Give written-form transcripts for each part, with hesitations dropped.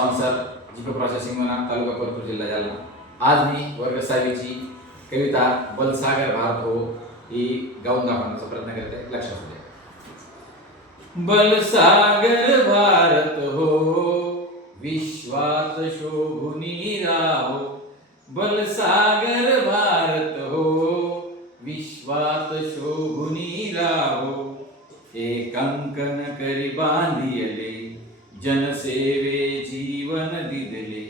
Sawant sir, जिको processing म्हणा, तालुका परतूर, जिल्हा जालना. आज मी वर्ग 6वीची कविता बलसागर भारत हो ही गाऊन दाखवण्याचा प्रयत्न करत आहे. लक्षात असू द्या. बलसागर भारत हो, विश्वात शोभुनी राहो. बलसागर भारत हो, विश्वात शोभुनी राहो. एक कंकण करी बांधियले, जनसेवे जीवन दिदले.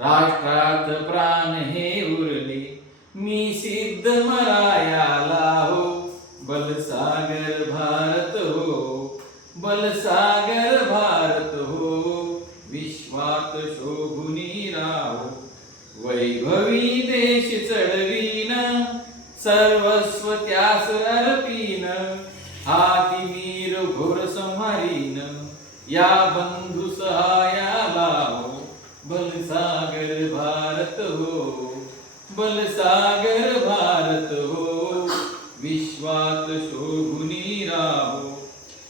राष्ट्रात प्राण हे उरले, मी सिद्ध मरायाला हो. बलसागर भारत हो, बलसागर भारत हो, विश्वात शोभुनी राहो. वैभवी देश चढवीन, सर्वस्व त्यास अर्पीन. हाती मीर घोर संहारीन, या बंधु सहायाला हो. बलसागर भारत हो, बलसागर भारत हो, विश्वात शोभुनी राहो.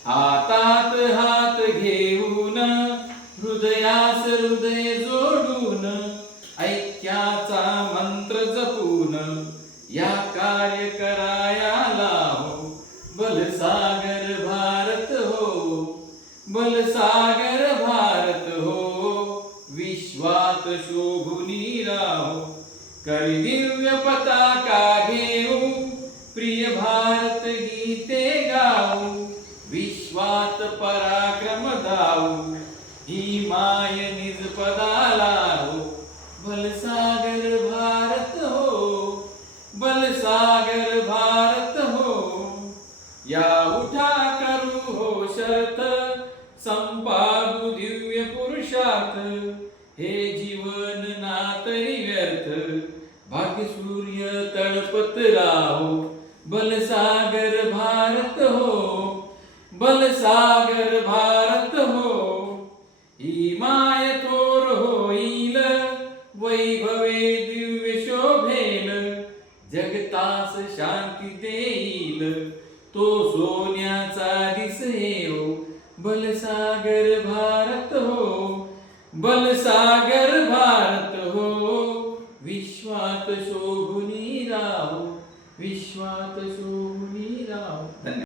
हातात हात घेऊन, हृदयास हृदय जोडून, ऐक्याचा मंत्र जपून, या कार्य करायाला हो. बलसागर भारत हो, बलसागर भारत हो, विश्वात शोभुनी राहो. करी दिव्य पताका घेऊ, प्रिय भारत गीते गाऊ. विश्वात पराक्रम दाऊ, ही माय निज पदाला हो. बलसागर भारत हो, बलसागर भारत हो. या उठा करू हो शर्त, संपादू दिव्य पुरुषार्थ. हे जीवन नातरी व्यर्थ, भाग्य सूर्य तळपत राहो. बलसागर भारत हो, बलसागर भारत हो. ही माय थोर होईल, वैभवे दिव्य शोभेल. जगतास शांती देईल, तो सोन्याचा दिसेओ. बलसागर भारत हो, बलसागर भारत हो, विश्वात शोभुनी राहो. विश्वात शोभुनी